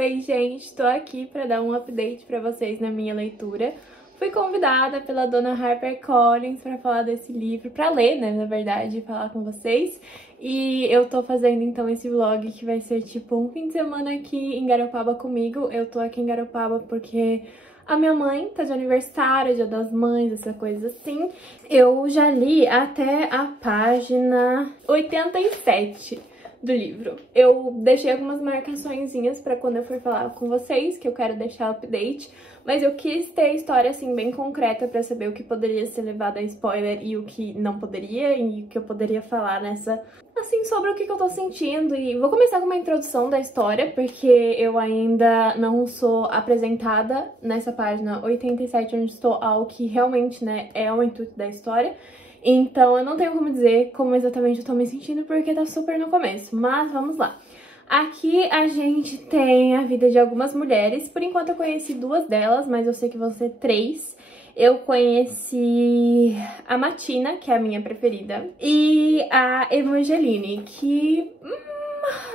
Oi, gente, tô aqui pra dar um update pra vocês na minha leitura. Fui convidada pela dona HarperCollins pra falar desse livro, pra ler, né, na verdade, falar com vocês. E eu tô fazendo então esse vlog que vai ser tipo um fim de semana aqui em Garopaba comigo. Eu tô aqui em Garopaba porque a minha mãe tá de aniversário, Dia das Mães, essa coisa assim. Eu já li até a página 87 do livro. Eu deixei algumas marcaçõezinhas pra quando eu for falar com vocês, que eu quero deixar update, mas eu quis ter a história assim bem concreta pra saber o que poderia ser levado a spoiler e o que não poderia, e o que eu poderia falar nessa, assim, sobre o que eu tô sentindo. E vou começar com uma introdução da história, porque eu ainda não sou apresentada nessa página 87, onde estou ao que realmente, né, é o intuito da história. Então eu não tenho como dizer como exatamente eu tô me sentindo, porque tá super no começo, mas vamos lá. Aqui a gente tem a vida de algumas mulheres. Por enquanto eu conheci duas delas, mas eu sei que vão ser três. Eu conheci a Matina, que é a minha preferida, e a Evangeline, que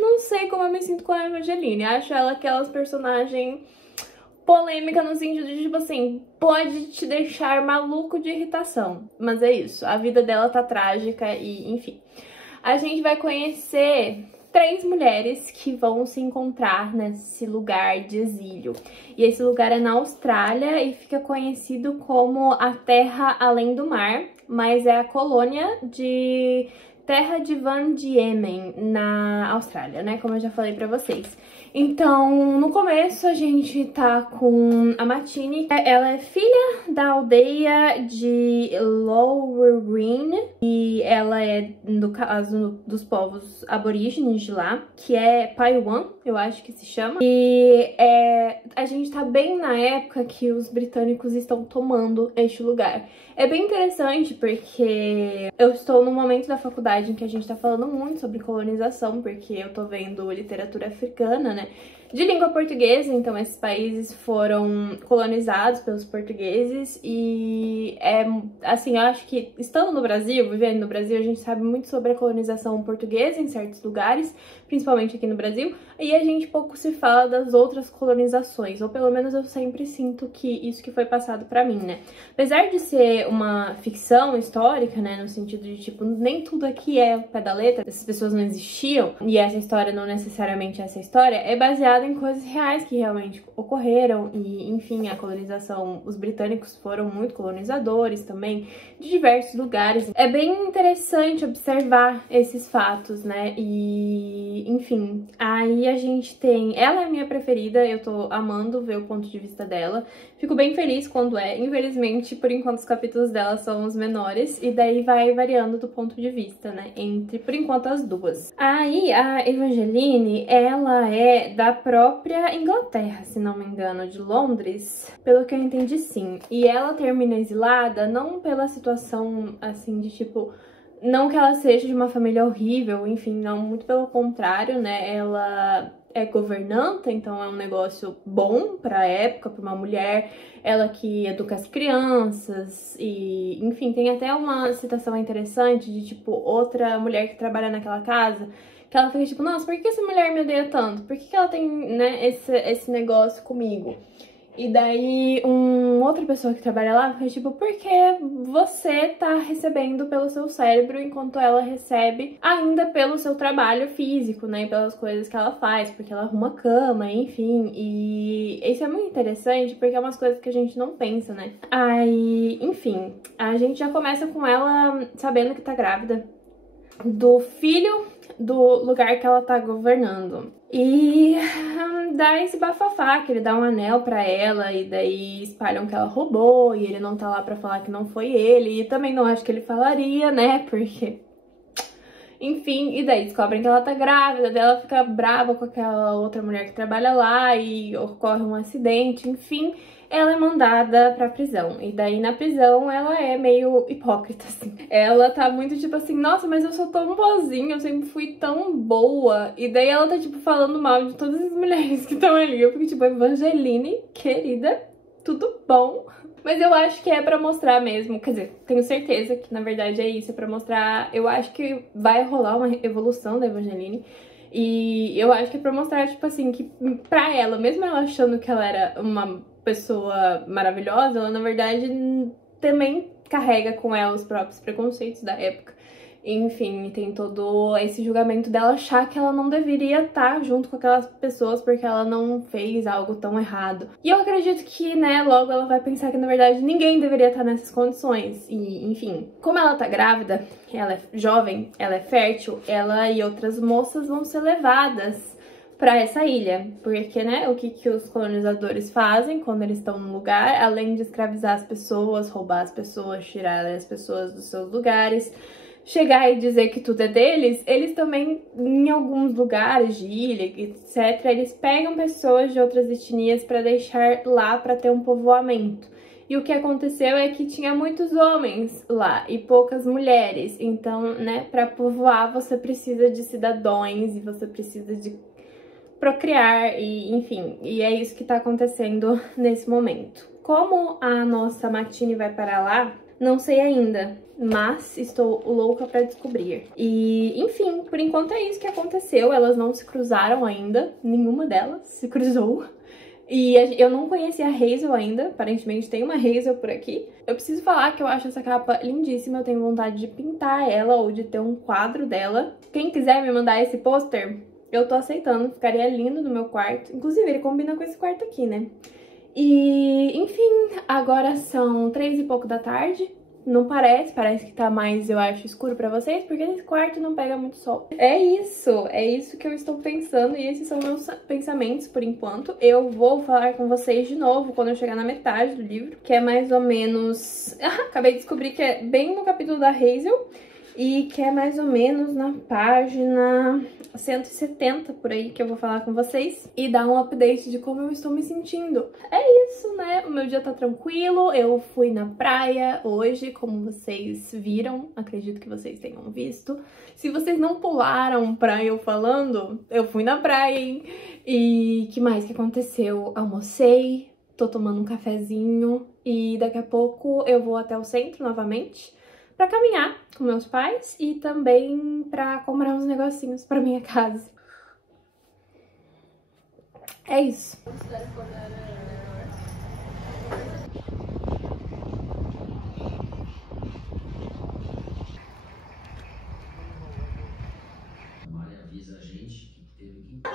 não sei como eu me sinto com a Evangeline. Acho ela aquelas personagens polêmica no sentido de, tipo assim, pode te deixar maluco de irritação. Mas é isso, a vida dela tá trágica e, enfim. A gente vai conhecer três mulheres que vão se encontrar nesse lugar de exílio. E esse lugar é na Austrália e fica conhecido como a Terra Além do Mar, mas é a colônia de Terra de Van Diemen, na Austrália, né? Como eu já falei pra vocês. Então, no começo a gente tá com a Matine. Ela é filha da aldeia de Lowereen e ela é, no caso, dos povos aborígenes de lá, que é Paiwan, eu acho que se chama. E a gente tá bem na época que os britânicos estão tomando este lugar. É bem interessante porque eu estou num momento da faculdade em que a gente tá falando muito sobre colonização, porque eu tô vendo literatura africana, né, de língua portuguesa. Então esses países foram colonizados pelos portugueses e assim, eu acho que estando no Brasil, vivendo no Brasil, a gente sabe muito sobre a colonização portuguesa em certos lugares, principalmente aqui no Brasil, e a gente pouco se fala das outras colonizações, ou pelo menos eu sempre sinto que isso que foi passado pra mim, né. Apesar de ser uma ficção histórica, né, no sentido de, tipo, nem tudo aqui é o pé da letra, essas pessoas não existiam, e essa história não necessariamente essa história, é baseada em coisas reais que realmente ocorreram, e, enfim, a colonização, os britânicos foram muito colonizadores também, de diversos lugares. É bem interessante observar esses fatos, né, e, enfim, aí a gente tem, ela é a minha preferida, eu tô amando ver o ponto de vista dela, fico bem feliz quando infelizmente, por enquanto, os capítulos dela são os menores, e daí vai variando do ponto de vista, né, entre, por enquanto, as duas. Aí, a Evangeline, ela é da própria Inglaterra, se não me engano, de Londres, pelo que eu entendi, sim. E ela termina exilada não pela situação, assim, de tipo, não que ela seja de uma família horrível, enfim, não, muito pelo contrário, né, ela é governanta, então é um negócio bom pra época, pra uma mulher, ela que educa as crianças e, enfim, tem até uma citação interessante de, tipo, outra mulher que trabalha naquela casa, que ela fica tipo, nossa, por que essa mulher me odeia tanto? Por que ela tem, né, esse negócio comigo? E daí, outra pessoa que trabalha lá fica tipo, porque você tá recebendo pelo seu cérebro enquanto ela recebe ainda pelo seu trabalho físico, né, e pelas coisas que ela faz, porque ela arruma cama, enfim, e isso é muito interessante porque é umas coisas que a gente não pensa, né. Aí, enfim, a gente já começa com ela sabendo que tá grávida do filho do lugar que ela tá governando. E dá esse bafafá, que ele dá um anel pra ela e daí espalham que ela roubou e ele não tá lá pra falar que não foi ele. E também não acho que ele falaria, né, porque... Enfim, e daí descobrem que ela tá grávida, daí ela fica brava com aquela outra mulher que trabalha lá e ocorre um acidente, enfim, ela é mandada pra prisão. E daí na prisão ela é meio hipócrita, assim. Ela tá muito tipo assim, nossa, mas eu sou tão boazinha, eu sempre fui tão boa. E daí ela tá tipo falando mal de todas as mulheres que estão ali. Eu fico tipo, Evangeline, querida, tudo bom? Mas eu acho que é pra mostrar mesmo, quer dizer, tenho certeza que na verdade é isso, é pra mostrar, eu acho que vai rolar uma evolução da Evangeline. E eu acho que é pra mostrar, tipo assim, que pra ela, mesmo ela achando que ela era uma pessoa maravilhosa, ela na verdade também carrega com ela os próprios preconceitos da época. Enfim, tem todo esse julgamento dela achar que ela não deveria estar junto com aquelas pessoas porque ela não fez algo tão errado. E eu acredito que, né, logo ela vai pensar que, na verdade, ninguém deveria estar nessas condições. E, enfim, como ela tá grávida, ela é jovem, ela é fértil, ela e outras moças vão ser levadas para essa ilha, porque, né, o que os colonizadores fazem quando eles estão num lugar, além de escravizar as pessoas, roubar as pessoas, tirar as pessoas dos seus lugares, chegar e dizer que tudo é deles, eles também, em alguns lugares de ilha, etc., eles pegam pessoas de outras etnias para deixar lá para ter um povoamento. E o que aconteceu é que tinha muitos homens lá e poucas mulheres. Então, né, para povoar você precisa de cidadãos e você precisa de procriar e, enfim, e é isso que tá acontecendo nesse momento. Como a nossa Matine vai para lá, não sei ainda, mas estou louca pra descobrir. E, enfim, por enquanto é isso que aconteceu. Elas não se cruzaram ainda, nenhuma delas se cruzou. E eu não conhecia a Hazel ainda, aparentemente tem uma Hazel por aqui. Eu preciso falar que eu acho essa capa lindíssima, eu tenho vontade de pintar ela ou de ter um quadro dela. Quem quiser me mandar esse pôster, eu tô aceitando, ficaria lindo no meu quarto. Inclusive, ele combina com esse quarto aqui, né? E, enfim, agora são 3 e pouco da tarde. Não parece que tá mais, eu acho, escuro pra vocês, porque nesse quarto não pega muito sol. É isso que eu estou pensando e esses são meus pensamentos por enquanto. Eu vou falar com vocês de novo quando eu chegar na metade do livro, que é mais ou menos... acabei de descobrir que é bem no capítulo da Hazel. E que é mais ou menos na página 170, por aí, que eu vou falar com vocês. E dar um update de como eu estou me sentindo. É isso, né? O meu dia tá tranquilo. Eu fui na praia hoje, como vocês viram. Acredito que vocês tenham visto. Se vocês não pularam pra eu falando, eu fui na praia, hein? E que mais que aconteceu? Almocei, tô tomando um cafezinho. E daqui a pouco eu vou até o centro novamente pra caminhar com meus pais e também pra comprar uns negocinhos pra minha casa. É isso. Avisa a gente que teve que...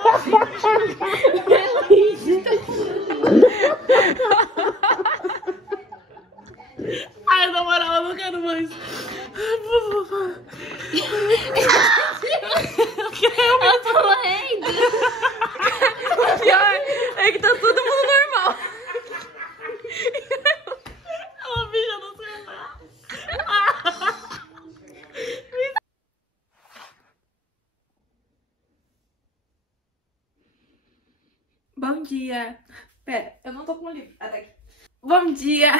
Ai, na moral, eu não quero mais. Eu tô morrendo. O pior é que tá todo mundo normal. Ela bicha não sei lá. Bom dia. Pera, eu não tô com o livro. Até aqui. Bom dia.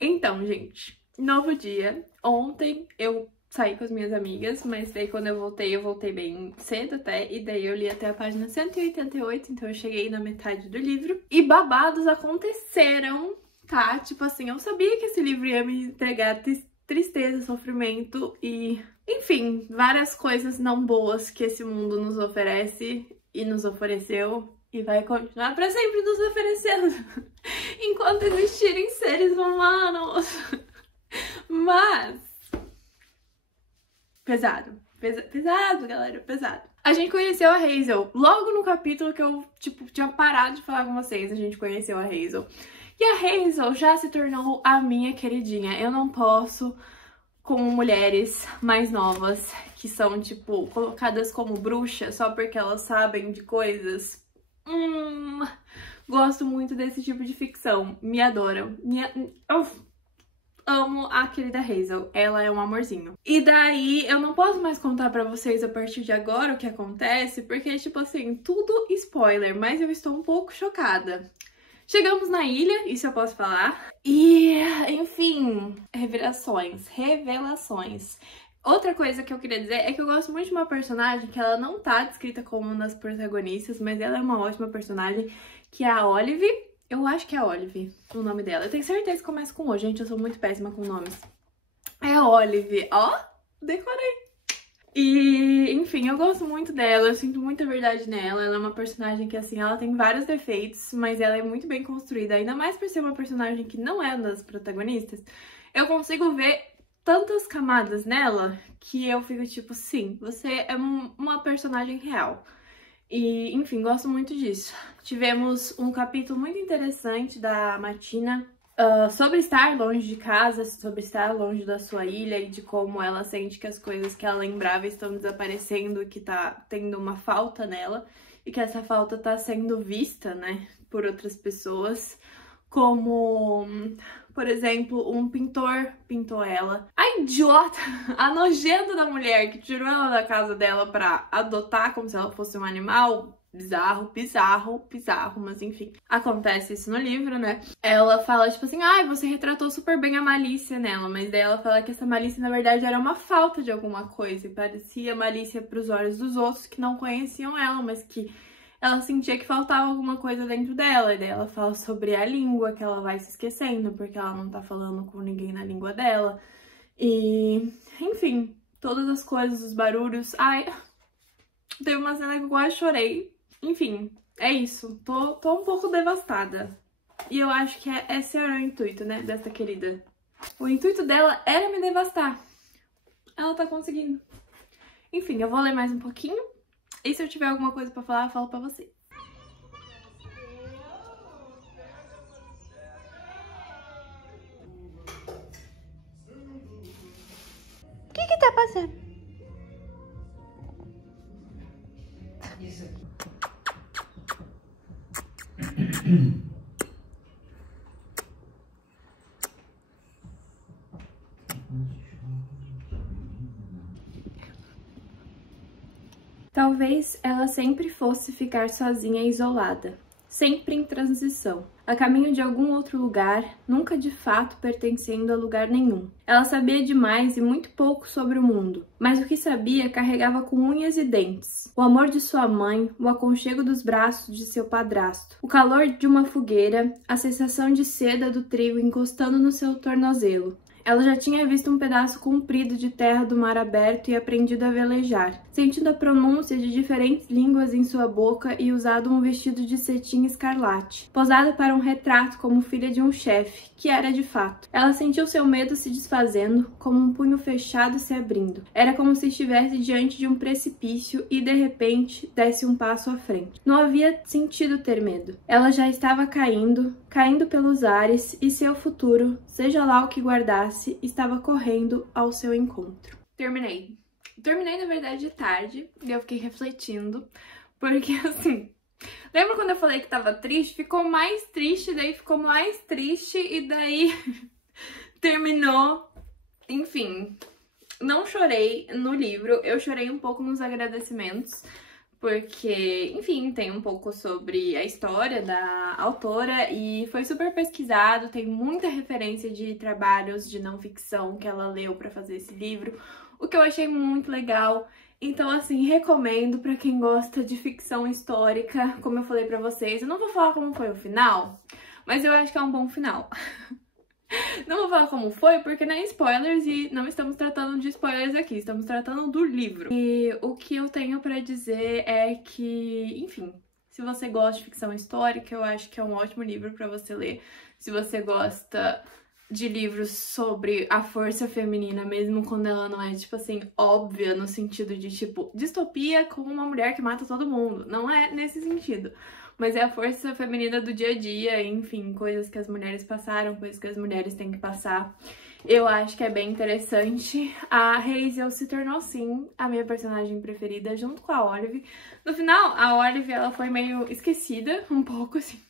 Então, gente, novo dia. Ontem eu saí com as minhas amigas, mas daí quando eu voltei bem cedo até, e daí eu li até a página 188, então eu cheguei na metade do livro. E babados aconteceram, tá? Tipo assim, eu sabia que esse livro ia me entregar tristeza, sofrimento e, enfim, várias coisas não boas que esse mundo nos oferece e nos ofereceu. E vai continuar pra sempre nos oferecendo enquanto existirem seres humanos. Mas... pesado, galera, pesado. A gente conheceu a Hazel logo no capítulo que eu, tipo, tinha parado de falar com vocês. A gente conheceu a Hazel. E a Hazel já se tornou a minha queridinha. Eu não posso com mulheres mais novas que são, tipo, colocadas como bruxas só porque elas sabem de coisas. Gosto muito desse tipo de ficção. Me adoram. Amo a querida Hazel. Ela é um amorzinho. E daí, eu não posso mais contar pra vocês a partir de agora o que acontece, porque, tipo assim, tudo spoiler, mas eu estou um pouco chocada. Chegamos na ilha, isso eu posso falar. E, enfim, revelações. Outra coisa que eu queria dizer é que eu gosto muito de uma personagem que ela não tá descrita como uma das protagonistas, mas ela é uma ótima personagem, que é a Olive. Eu acho que é a Olive o nome dela. Eu tenho certeza que começa com O, gente, eu sou muito péssima com nomes. É a Olive, ó, decorei. E, enfim, eu gosto muito dela, eu sinto muita verdade nela. Ela é uma personagem que, assim, ela tem vários defeitos, mas ela é muito bem construída. Ainda mais por ser uma personagem que não é uma das protagonistas, eu consigo ver tantas camadas nela que eu fico tipo, sim, você é uma personagem real. E, enfim, gosto muito disso. Tivemos um capítulo muito interessante da Martina sobre estar longe de casa, sobre estar longe da sua ilha e de como ela sente que as coisas que ela lembrava estão desaparecendo, que tá tendo uma falta nela e que essa falta tá sendo vista, né, por outras pessoas, como, por exemplo, um pintor pintou ela. A idiota, a nojenta da mulher que tirou ela da casa dela pra adotar como se ela fosse um animal. Bizarro, bizarro, bizarro, mas enfim. Acontece isso no livro, né? Ela fala, tipo assim, ai, você retratou super bem a malícia nela, mas daí ela fala que essa malícia, na verdade, era uma falta de alguma coisa, e parecia malícia pros olhos dos outros que não conheciam ela, mas que ela sentia que faltava alguma coisa dentro dela. E daí ela fala sobre a língua, que ela vai se esquecendo, porque ela não tá falando com ninguém na língua dela. E, enfim, todas as coisas, os barulhos. Ai, teve uma cena que eu quase chorei. Enfim, é isso. Tô um pouco devastada. E eu acho que esse era o intuito, né, dessa querida. O intuito dela era me devastar. Ela tá conseguindo. Enfim, eu vou ler mais um pouquinho. E se eu tiver alguma coisa pra falar, eu falo pra você. O que tá passando? Isso aqui. Talvez ela sempre fosse ficar sozinha e isolada, sempre em transição, a caminho de algum outro lugar, nunca de fato pertencendo a lugar nenhum. Ela sabia demais e muito pouco sobre o mundo, mas o que sabia carregava com unhas e dentes. O amor de sua mãe, o aconchego dos braços de seu padrasto, o calor de uma fogueira, a sensação de seda do trigo encostando no seu tornozelo. Ela já tinha visto um pedaço comprido de terra do mar aberto e aprendido a velejar, sentindo a pronúncia de diferentes línguas em sua boca e usado um vestido de cetim escarlate, posada para um retrato como filha de um chefe, que era de fato. Ela sentiu seu medo se desfazendo, como um punho fechado se abrindo. Era como se estivesse diante de um precipício e, de repente, desse um passo à frente. Não havia sentido ter medo. Ela já estava caindo pelos ares, e seu futuro, seja lá o que guardasse, estava correndo ao seu encontro. Terminei, na verdade, de tarde, e eu fiquei refletindo, porque, assim, lembra quando eu falei que tava triste? Ficou mais triste, daí ficou mais triste, e daí terminou. Enfim, não chorei no livro, eu chorei um pouco nos agradecimentos, porque, enfim, tem um pouco sobre a história da autora e foi super pesquisado, tem muita referência de trabalhos de não ficção que ela leu pra fazer esse livro, o que eu achei muito legal. Então, assim, recomendo pra quem gosta de ficção histórica, como eu falei pra vocês. Eu não vou falar como foi o final, mas eu acho que é um bom final. Não vou falar como foi, porque não é spoilers e não estamos tratando de spoilers aqui, estamos tratando do livro. E o que eu tenho pra dizer é que, enfim, se você gosta de ficção histórica, eu acho que é um ótimo livro pra você ler. Se você gosta de livros sobre a força feminina, mesmo quando ela não é, tipo assim, óbvia, no sentido de, tipo, distopia com uma mulher que mata todo mundo. Não é nesse sentido. Mas é a força feminina do dia a dia, enfim, coisas que as mulheres passaram, coisas que as mulheres têm que passar. Eu acho que é bem interessante. A Hazel se tornou, sim, a minha personagem preferida, junto com a Olive. No final, a Olive, ela foi meio esquecida, um pouco, assim.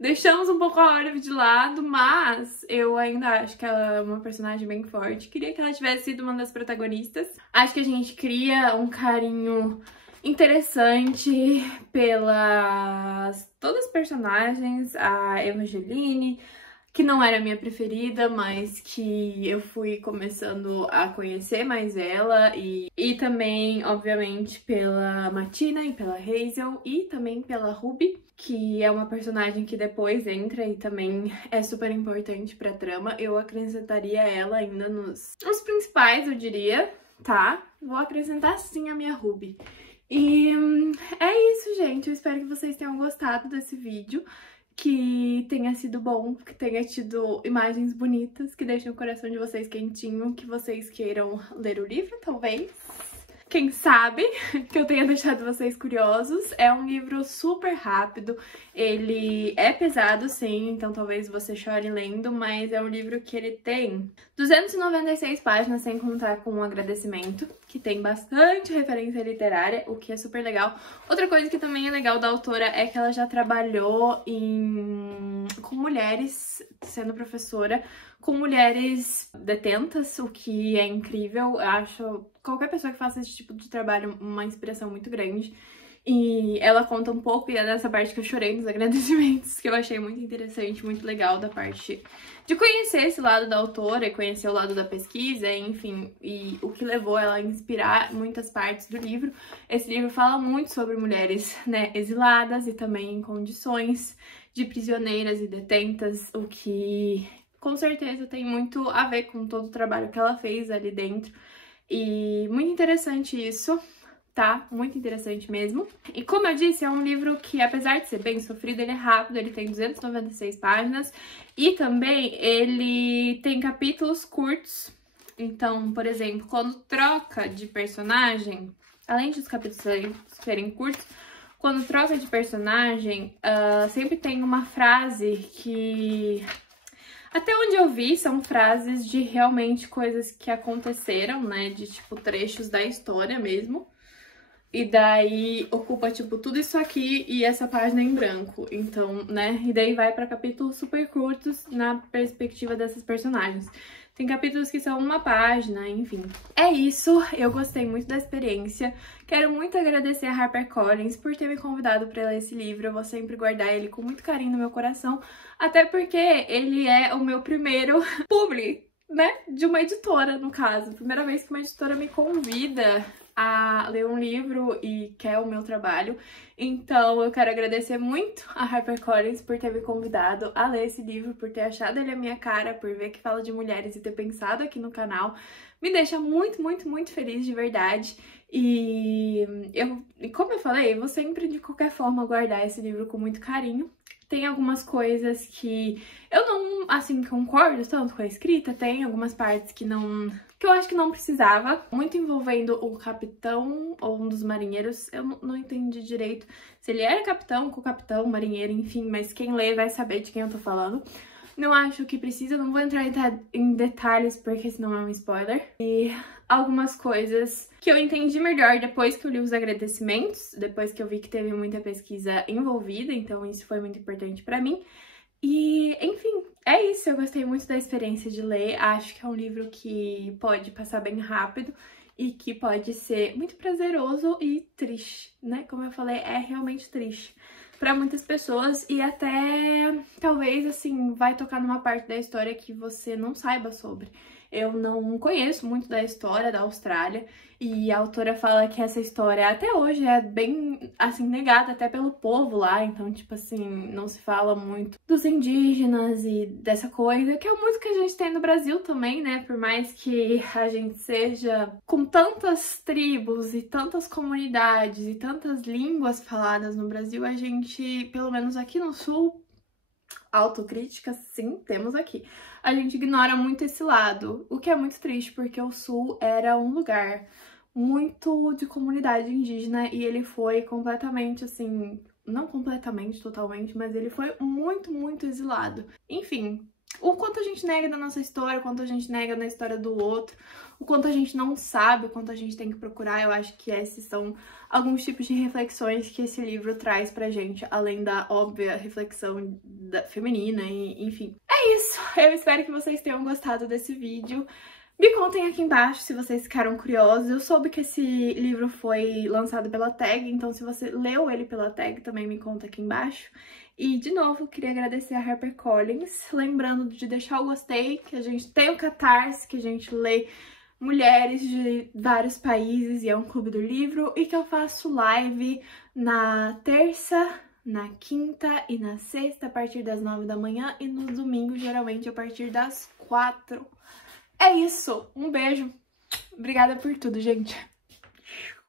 Deixamos um pouco a Olive de lado, mas eu ainda acho que ela é uma personagem bem forte. Queria que ela tivesse sido uma das protagonistas. Acho que a gente cria um carinho interessante pelas todas as personagens, a Evangeline, que não era a minha preferida, mas que eu fui começando a conhecer mais ela, e também, obviamente, pela Martina e pela Hazel, e também pela Ruby, que é uma personagem que depois entra e também é super importante pra trama. Eu acrescentaria ela ainda nos principais, eu diria. tá? Vou acrescentar sim a minha Ruby. E é isso, gente. Eu espero que vocês tenham gostado desse vídeo, que tenha sido bom, que tenha tido imagens bonitas, que deixem o coração de vocês quentinho, que vocês queiram ler o livro, talvez. Quem sabe que eu tenha deixado vocês curiosos. É um livro super rápido, ele é pesado sim, então talvez você chore lendo, mas é um livro que ele tem 296 páginas, sem contar com um agradecimento, que tem bastante referência literária, o que é super legal. Outra coisa que também é legal da autora é que ela já trabalhou com mulheres, sendo professora, com mulheres detentas, o que é incrível. Eu acho qualquer pessoa que faça esse tipo de trabalho uma inspiração muito grande. E ela conta um pouco, e é nessa parte que eu chorei nos agradecimentos, que eu achei muito interessante, muito legal, da parte de conhecer esse lado da autora, conhecer o lado da pesquisa, enfim, e o que levou ela a inspirar muitas partes do livro. Esse livro fala muito sobre mulheres, né, exiladas e também em condições de prisioneiras e detentas, o que com certeza tem muito a ver com todo o trabalho que ela fez ali dentro. E muito interessante isso, tá? Muito interessante mesmo. E como eu disse, é um livro que, apesar de ser bem sofrido, ele é rápido, ele tem 296 páginas e também ele tem capítulos curtos. Então, por exemplo, quando troca de personagem, além dos capítulos serem curtos, quando troca de personagem, sempre tem uma frase que, até onde eu vi, são frases de realmente coisas que aconteceram, né? De, tipo, trechos da história mesmo. E daí ocupa, tipo, tudo isso aqui e essa página em branco. Então, né? E daí vai pra capítulos super curtos na perspectiva dessas personagens. Tem capítulos que são uma página, enfim. É isso, eu gostei muito da experiência. Quero muito agradecer a HarperCollins por ter me convidado para ler esse livro. Eu vou sempre guardar ele com muito carinho no meu coração, até porque ele é o meu primeiro publi, né? De uma editora, no caso. Primeira vez que uma editora me convida a ler um livro e quer o meu trabalho. Então eu quero agradecer muito a HarperCollins por ter me convidado a ler esse livro, por ter achado ele a minha cara, por ver que fala de mulheres e ter pensado aqui no canal. Me deixa muito, muito, muito feliz de verdade. E como eu falei, eu vou sempre de qualquer forma guardar esse livro com muito carinho. Tem algumas coisas que eu não, assim, concordo tanto com a escrita, tem algumas partes que eu acho que não precisava, muito envolvendo o capitão ou um dos marinheiros. Eu não entendi direito se ele era capitão, co-capitão, marinheiro, enfim, mas quem lê vai saber de quem eu tô falando. Não acho que precisa, não vou entrar em detalhes porque senão é um spoiler. E algumas coisas que eu entendi melhor depois que eu li os agradecimentos, depois que eu vi que teve muita pesquisa envolvida, então isso foi muito importante pra mim. E, enfim, é isso. Eu gostei muito da experiência de ler. Acho que é um livro que pode passar bem rápido e que pode ser muito prazeroso e triste, né? Como eu falei, é realmente triste para muitas pessoas e até talvez, assim, vai tocar numa parte da história que você não saiba sobre. Eu não conheço muito da história da Austrália e a autora fala que essa história até hoje é bem, assim, negada até pelo povo lá. Então, tipo assim, não se fala muito dos indígenas e dessa coisa, que é muito que a gente tem no Brasil também, né? Por mais que a gente seja com tantas tribos e tantas comunidades e tantas línguas faladas no Brasil, a gente, pelo menos aqui no Sul, autocrítica, sim, temos aqui. A gente ignora muito esse lado, o que é muito triste, porque o Sul era um lugar muito de comunidade indígena e ele foi completamente, assim, não completamente, totalmente, mas ele foi muito, muito exilado. Enfim, o quanto a gente nega da nossa história, o quanto a gente nega na história do outro, o quanto a gente não sabe, o quanto a gente tem que procurar, eu acho que esses são alguns tipos de reflexões que esse livro traz pra gente, além da óbvia reflexão feminina, e enfim. É isso, eu espero que vocês tenham gostado desse vídeo. Me contem aqui embaixo se vocês ficaram curiosos. Eu soube que esse livro foi lançado pela Tag, então se você leu ele pela Tag, também me conta aqui embaixo. E, de novo, queria agradecer a HarperCollins, lembrando de deixar o gostei, que a gente tem o Catarse, que a gente lê mulheres de vários países e é um clube do livro, e que eu faço live na terça, na quinta e na sexta, a partir das 9 da manhã, e no domingo, geralmente, a partir das 4. É isso, um beijo! Obrigada por tudo, gente.